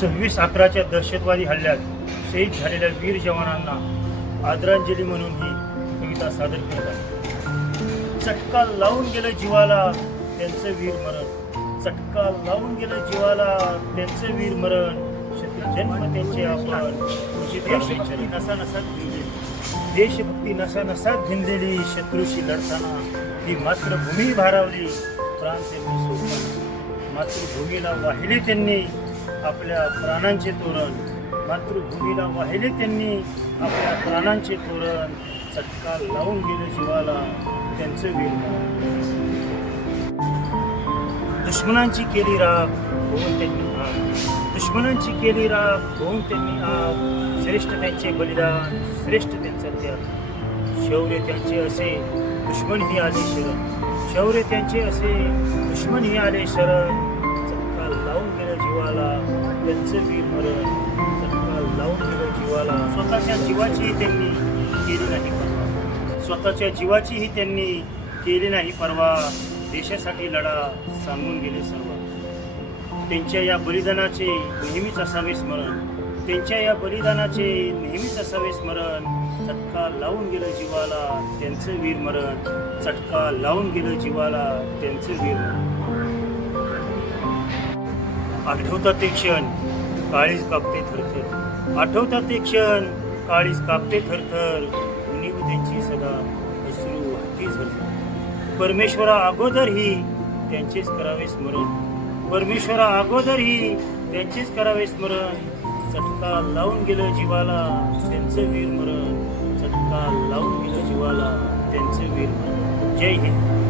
26/11च्या दहशतवादी हल्ल्यात शहीद झालेल्या वीर जवानांना आदरांजली म्हणून ही कविता सादर करत आहे. चटका लावून गेलं जीवाला त्यांचं वीर मरण, चटका लावून गेलं जीवाला त्यांचं वीर मरण, जन्म त्यांचे आपण देशभक्ती नसानसात भिनलेली, देशभक्ती नसानसात भिनलेली, शत्रूशी लढताना ही मातृभूमी भारावली, प्राण त्यांनी सोडताना मातृभूमीला वाहिले त्यांनी आपल्या प्राणांचे तोरण, मातृभूमीला वाहिले त्यांनी आपल्या प्राणांचे तोरण, चटका लावून गेले जीवाला त्यांचं वीर मरण. दुश्मनांची केली राख होऊन त्यांनी आग, दुश्मनांची केली राख होऊन त्यांनी आग, श्रेष्ठ त्यांचे बलिदान, श्रेष्ठ त्यांचा त्याग, शौर्य त्यांचे असे दुश्मनही आले शरण, शौर्य त्यांचे असे दुश्मनही आले शरण, चटका लावून गेलं जीवाला त्यांचं वीर मरण, चटका लावून गेलं जीवाला. स्वतःच्या जीवाचीही त्यांनी केली नाही पर्वा, स्वतःच्या जीवाचीही त्यांनी केली नाही पर्वा, देशासाठी लढा सांगून गेले सर्व. त्यांच्या या बलिदानाचे नेहमीच असावे स्मरण, त्यांच्या या बलिदानाचे नेहमीच असावे स्मरण, चटका लावून गेलं जीवाला त्यांचं वीर मरण, चटका लावून गेलं जीवाला त्यांचं वीर मरण. आठवतात ते क्षण काळीज कापते थरथर, आठवतात ते क्षण काळीज कापते थरथर, उणीव त्यांची सदा अश्रू हाती झरझर. परमेश्वरा अगोदरही त्यांचेच करावे स्मरण, परमेश्वरा अगोदरही त्यांचेच करावे स्मरण, चटका लावून गेलं जीवाला त्यांचं वीर मरण, चटका लावून गेलं जीवाला त्यांचं वीर मरण. जय हिंद.